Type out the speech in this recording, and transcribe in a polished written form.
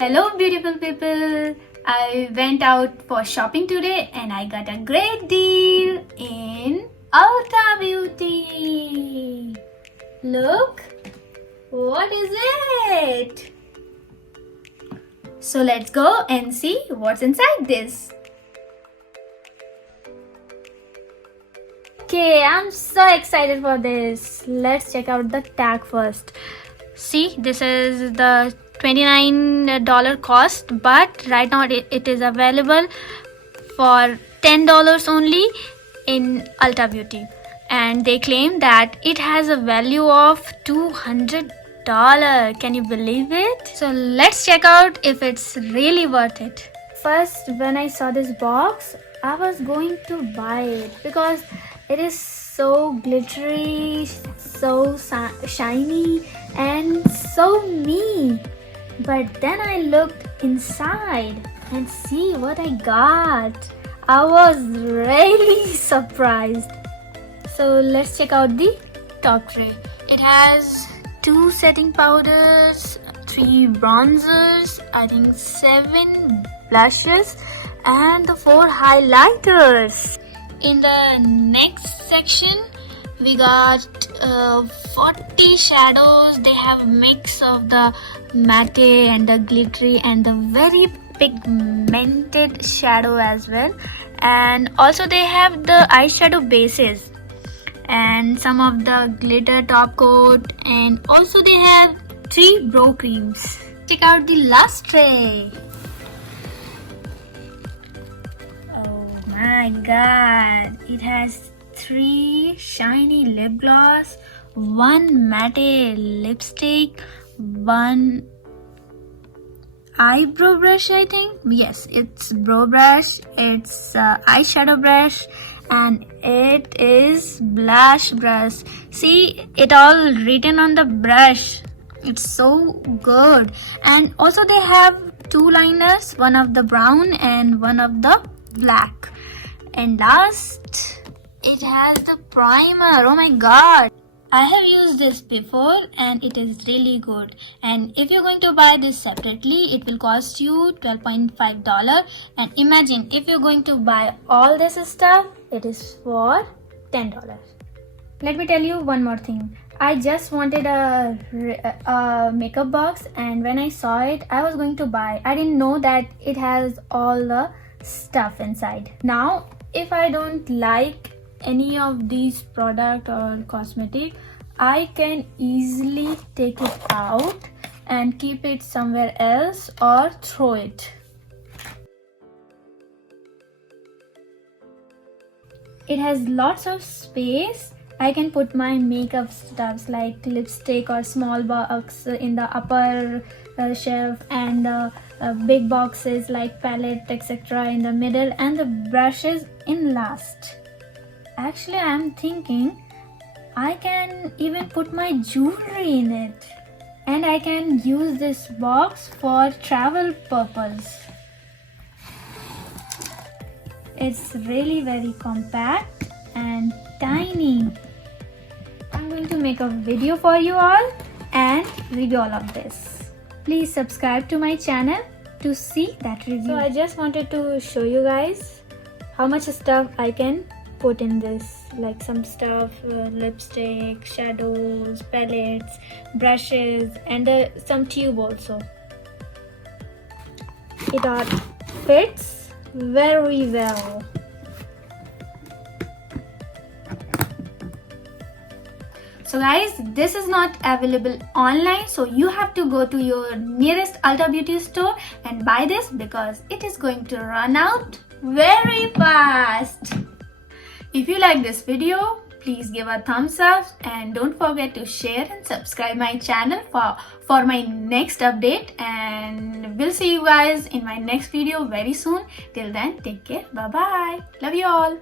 Hello beautiful people. I went out for shopping today and I got a great deal in Ulta Beauty. Look, what is it? So let's go and see what's inside this. Okay, I'm so excited for this. Let's check out the tag first. See, this is the $29 cost, but right now it is available for $10 only in Ulta Beauty, and they claim that it has a value of $200. Can you believe it? So let's check out if it's really worth it. First, when I saw this box, I was going to buy it because it is so glittery, so shiny, and so me. But then I looked inside and see what I got. I was really surprised. So let's check out the top tray. It has 2 setting powders, 3 bronzers, I think 7 blushes, and the 4 highlighters. In the next section, we got 40 shadows. They have mix of the matte and the glittery and the very pigmented shadow as well. And also they have the eyeshadow bases and some of the glitter top coat, and also they have 3 brow creams. Check out the last tray. Oh my god, it has 3 shiny lip gloss, 1 matte lipstick, 1 eyebrow brush, I think. Yes, it's brow brush, it's eyeshadow brush, and it is blush brush. See, it all written on the brush. It's so good. And also they have 2 liners, one of the brown and one of the black. And last, it has the primer. Oh my god, I have used this before and it is really good. And if you're going to buy this separately, it will cost you $12.5. And imagine if you're going to buy all this stuff, it is for $10. Let me tell you one more thing. I just wanted a makeup box, and when I saw it, I was going to buy. I didn't know that it has all the stuff inside. Now, if I don't like any of these product or cosmetic, I can easily take it out and keep it somewhere else or throw it. It has lots of space. I can put my makeup stuffs like lipstick or small box in the upper shelf, and big boxes like palette etc. in the middle, and the brushes in last. Actually, I'm thinking I can even put my jewelry in it, and I can use this box for travel purpose. It's really very compact and tiny. I'm going to make a video for you all and review all of this. Please subscribe to my channel to see that review. So I just wanted to show you guys how much stuff I can put in this, like some stuff, lipstick, shadows, palettes, brushes, and some tube also. It all fits very well. So guys, this is not available online, so you have to go to your nearest Ulta Beauty store and buy this because it is going to run out very fast. If you like this video, please give a thumbs up and don't forget to share and subscribe my channel for my next update, and we'll see you guys in my next video very soon. Till then, take care. Bye bye. Love you all.